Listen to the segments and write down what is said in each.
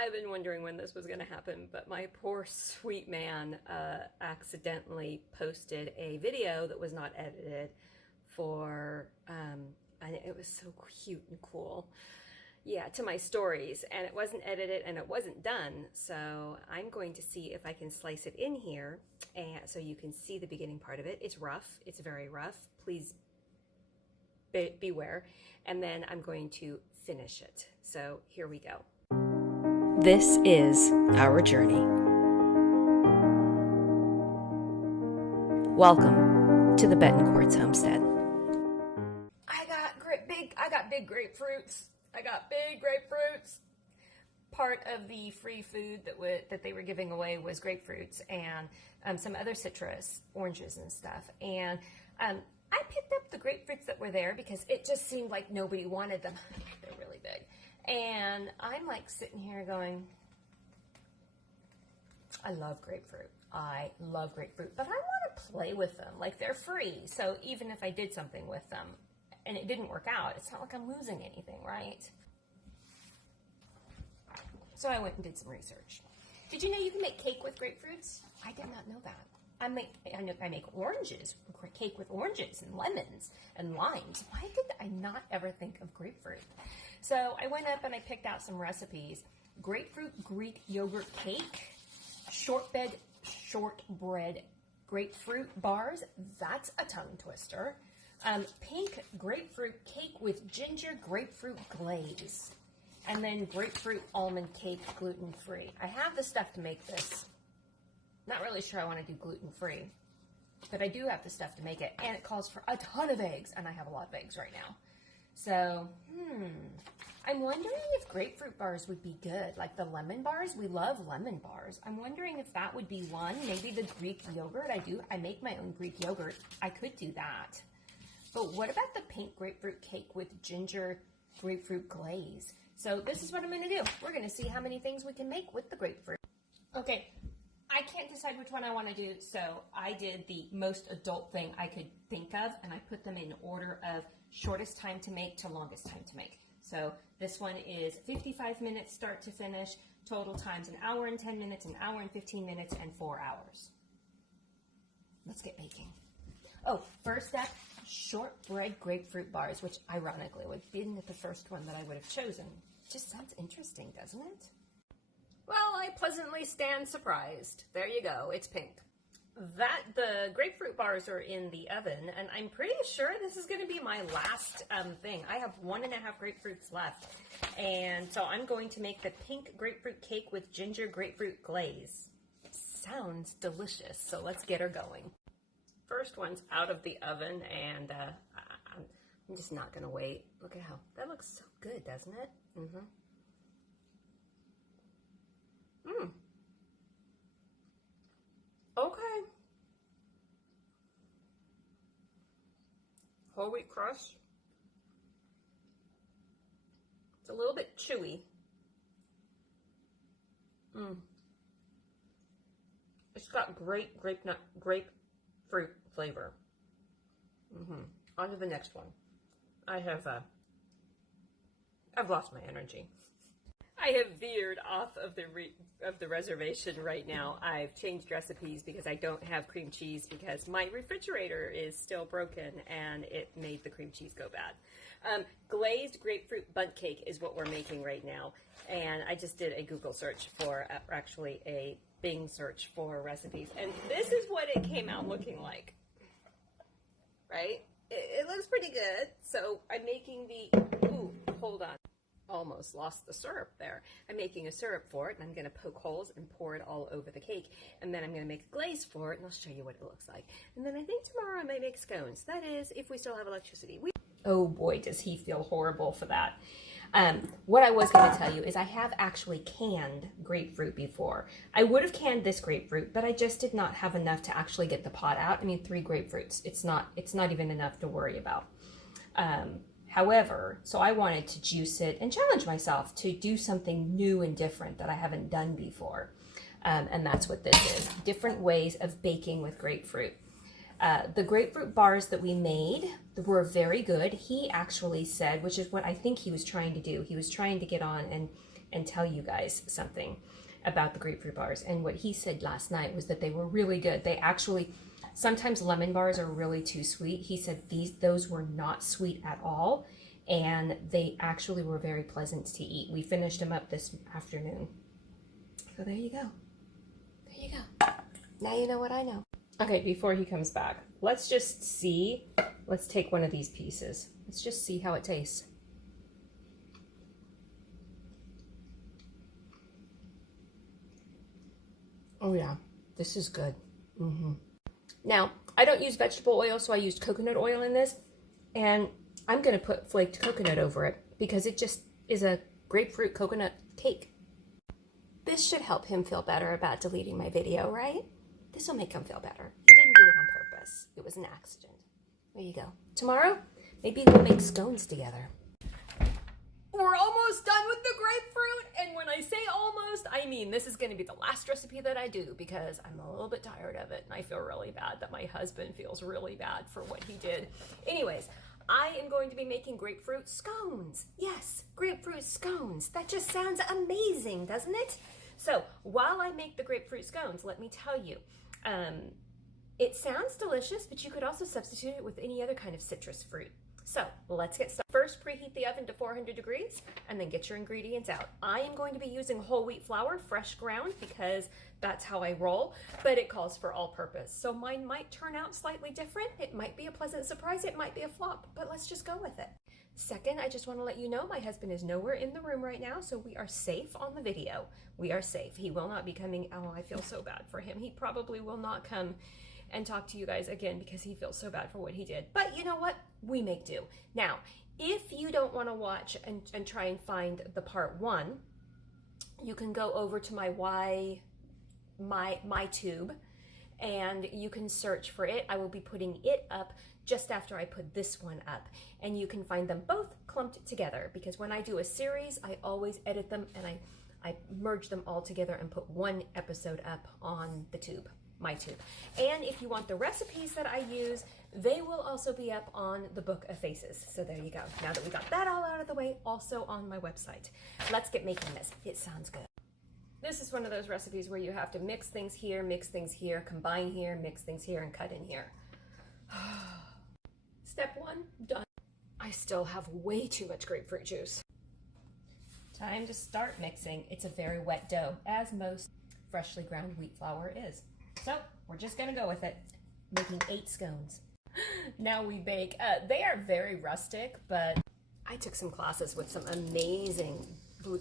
I've been wondering when this was going to happen, but my poor sweet man accidentally posted a video that was not edited for, and it was so cute and cool. Yeah, to my stories, and it wasn't edited and it wasn't done. So I'm going to see if I can slice it in here, and so you can see the beginning part of it. It's rough. It's very rough. Please beware. And then I'm going to finish it. So here we go. This is our journey. Welcome to the Betancourt's homestead. I got big grapefruits. I got big grapefruits. Part of the free food that they were giving away was grapefruits and some other citrus, oranges and stuff. And I picked up the grapefruits that were there because it just seemed like nobody wanted them. They're really big. And I'm like sitting here going, I love grapefruit. I love grapefruit, but I want to play with them. Like, they're free. So even if I did something with them and it didn't work out, it's not like I'm losing anything, right? So I went and did some research. Did you know you can make cake with grapefruits? I did not know that. I make oranges, cake with oranges and lemons and limes. Why did I not ever think of grapefruit? So I went up and I picked out some recipes. Grapefruit Greek yogurt cake, shortbread grapefruit bars. That's a tongue twister. Pink grapefruit cake with ginger grapefruit glaze. And then grapefruit almond cake, gluten-free. I have the stuff to make this. Not really sure I want to do gluten-free, but I do have the stuff to make it. And it calls for a ton of eggs, and I have a lot of eggs right now. So, I'm wondering if grapefruit bars would be good. Like the lemon bars, we love lemon bars. I'm wondering if that would be one. Maybe the Greek yogurt. I make my own Greek yogurt. I could do that. But what about the pink grapefruit cake with ginger grapefruit glaze? So this is what I'm going to do. We're going to see how many things we can make with the grapefruit. Okay, I can't decide which one I want to do, so I did the most adult thing I could think of, and I put them in order of shortest time to make to longest time to make. So this one is 55 minutes start to finish, total times an hour and 10 minutes, an hour and 15 minutes, and 4 hours. Let's get baking. Oh, first step, shortbread grapefruit bars, which ironically would have been the first one that I would have chosen. Just sounds interesting, doesn't it? Well, I pleasantly stand surprised. There you go, it's pink. The grapefruit bars are in the oven, and I'm pretty sure this is going to be my last thing. I have 1.5 grapefruits left, and so I'm going to make the pink grapefruit cake with ginger grapefruit glaze. Sounds delicious, so let's get her going. First one's out of the oven, and I'm just not going to wait. Look at how, that looks so good, doesn't it? Okay. Whole wheat crust. It's a little bit chewy. It's got great grapefruit flavor. On to the next one. I've lost my energy. I have veered off of the reservation right now. I've changed recipes because I don't have cream cheese because my refrigerator is still broken and it made the cream cheese go bad. Glazed grapefruit bundt cake is what we're making right now. And I just did a Google search for, actually a Bing search for recipes. And this is what it came out looking like. Right? It looks pretty good. So I'm making hold on. Almost lost the syrup there. I'm making a syrup for it, and I'm going to poke holes and pour it all over the cake. And then I'm going to make a glaze for it, and I'll show you what it looks like. And then I think tomorrow I might make scones. That is, if we still have electricity. Oh boy, does he feel horrible for that. What I was going to tell you is I have actually canned grapefruit before. I would have canned this grapefruit, but I just did not have enough to actually get the pod out. I mean, 3 grapefruits. It's not even enough to worry about. However, so I wanted to juice it and challenge myself to do something new and different that I haven't done before. And that's what this is. Different ways of baking with grapefruit. The grapefruit bars that we made were very good. He actually said, which is what I think he was trying to do. He was trying to get on and and tell you guys something about the grapefruit bars. And what he said last night was that they were really good. They actually, sometimes lemon bars are really too sweet. He said those were not sweet at all, and they actually were very pleasant to eat. We finished them up this afternoon. So there you go. There you go. Now you know what I know. Okay, before he comes back, let's just see. Let's take one of these pieces. Let's just see how it tastes. Oh yeah, this is good. Now, I don't use vegetable oil, so I used coconut oil in this, and I'm gonna put flaked coconut over it because it just is a grapefruit coconut cake. This should help him feel better about deleting my video, right? This will make him feel better. He didn't do it on purpose. It was an accident. There you go. Tomorrow, maybe we'll make scones together. We're almost done with the grapefruit, and when I say almost, I mean this is going to be the last recipe that I do because I'm a little bit tired of it, and I feel really bad that my husband feels really bad for what he did. Anyways, I am going to be making grapefruit scones. Yes, grapefruit scones. That just sounds amazing, doesn't it? So while I make the grapefruit scones, let me tell you, it sounds delicious, but you could also substitute it with any other kind of citrus fruit. So let's get started. First, preheat the oven to 400 degrees and then get your ingredients out. I am going to be using whole wheat flour, fresh ground, because that's how I roll, but it calls for all purpose. So mine might turn out slightly different. It might be a pleasant surprise. It might be a flop, but let's just go with it. Second, I just want to let you know my husband is nowhere in the room right now, so we are safe on the video. We are safe. He will not be coming. Oh, I feel so bad for him. He probably will not come and talk to you guys again because he feels so bad for what he did. But you know what? We make do. Now, if you don't want to watch and try and find the part 1, you can go over to my tube and you can search for it. I will be putting it up just after I put this one up, and you can find them both clumped together because when I do a series, I always edit them and I merge them all together and put one episode up on the tube. My tube. And if you want the recipes that I use, they will also be up on the Book of Faces. So there you go. Now that we got that all out of the way, also on my website. Let's get making this. It sounds good. This is one of those recipes where you have to mix things here, combine here, mix things here, and cut in here. Step 1, done. I still have way too much grapefruit juice. Time to start mixing. It's a very wet dough, as most freshly ground wheat flour is. So we're just gonna go with it, making 8 scones. Now we bake. They are very rustic, but I took some classes with some amazing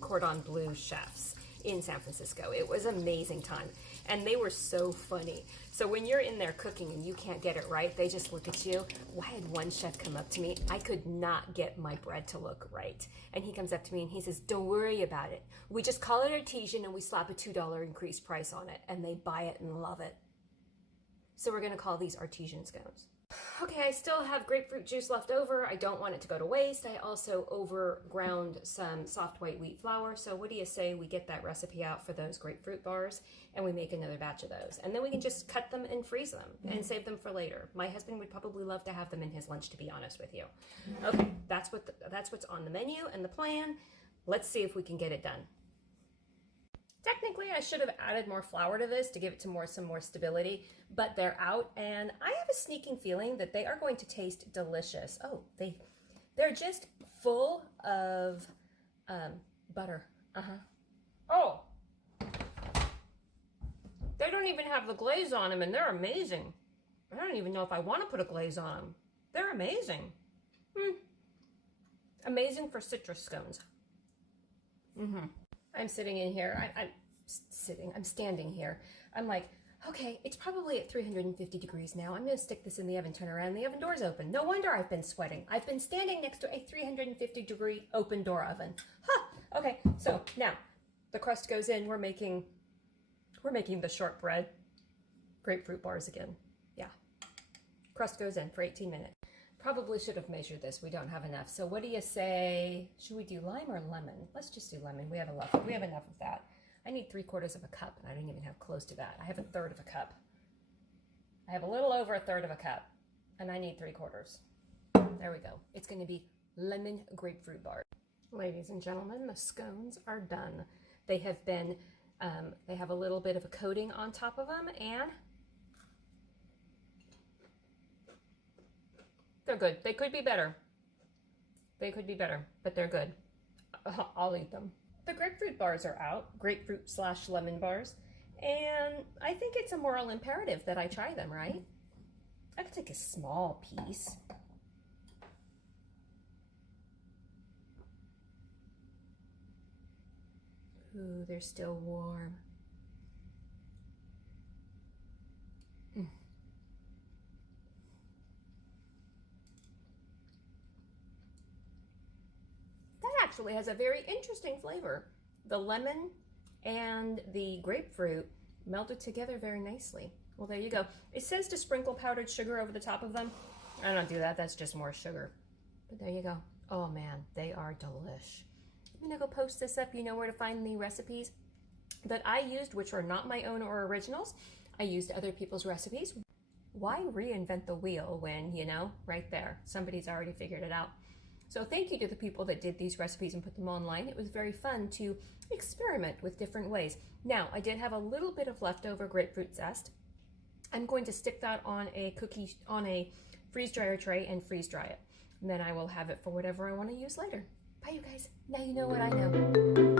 cordon bleu chefs in San Francisco. It was an amazing time, and they were so funny. So when you're in there cooking and you can't get it right, they just look at you. Well, I had one chef come up to me. I could not get my bread to look right. And he comes up to me and he says, "Don't worry about it. We just call it artesian and we slap a $2 increased price on it." And they buy it and love it. So we're gonna call these artesian scones. Okay, I still have grapefruit juice left over. I don't want it to go to waste. I also overground some soft white wheat flour. So what do you say we get that recipe out for those grapefruit bars and we make another batch of those? And then we can just cut them and freeze them and save them for later. My husband would probably love to have them in his lunch, to be honest with you. Okay, that's what's on the menu and the plan. Let's see if we can get it done. Technically, I should have added more flour to this to give it some more stability, but they're out, and I have a sneaking feeling that they are going to taste delicious. Oh, they're just full of butter. Oh, they don't even have the glaze on them, and they're amazing. I don't even know if I want to put a glaze on them. They're amazing. Amazing for citrus scones. I'm sitting in here. I'm standing here. I'm like, okay, it's probably at 350 degrees now. I'm going to stick this in the oven, turn around, the oven door's open. No wonder I've been sweating. I've been standing next to a 350 degree open door oven. Okay, so now the crust goes in. We're making the shortbread grapefruit bars again. Yeah. Crust goes in for 18 minutes. Probably should have measured this. We don't have enough. So what do you say? Should we do lime or lemon? Let's just do lemon. We have enough of that. I need 3/4 of a cup, and I don't even have close to that. I have 1/3 of a cup. I have a little over 1/3 of a cup, and I need 3/4. There we go. It's going to be lemon grapefruit bar. Ladies and gentlemen, the scones are done. They have been, they have a little bit of a coating on top of them, and they're good. They could be better. They could be better, but they're good. I'll eat them. The grapefruit bars are out, grapefruit/lemon bars, and I think it's a moral imperative that I try them, right? I could take a small piece. Ooh, they're still warm. That actually has a very interesting flavor. The lemon and the grapefruit melted together very nicely. Well, there you go. It says to sprinkle powdered sugar over the top of them. I don't do that. That's just more sugar. But there you go. Oh man, they are delish. I'm gonna go post this up. You know where to find the recipes that I used, which are not my own or originals. I used other people's recipes. Why reinvent the wheel when, you know, right there, somebody's already figured it out. So thank you to the people that did these recipes and put them online. It was very fun to experiment with different ways. Now, I did have a little bit of leftover grapefruit zest. I'm going to stick that on a freeze dryer tray and freeze dry it. And then I will have it for whatever I want to use later. Bye, you guys. Now you know what I know.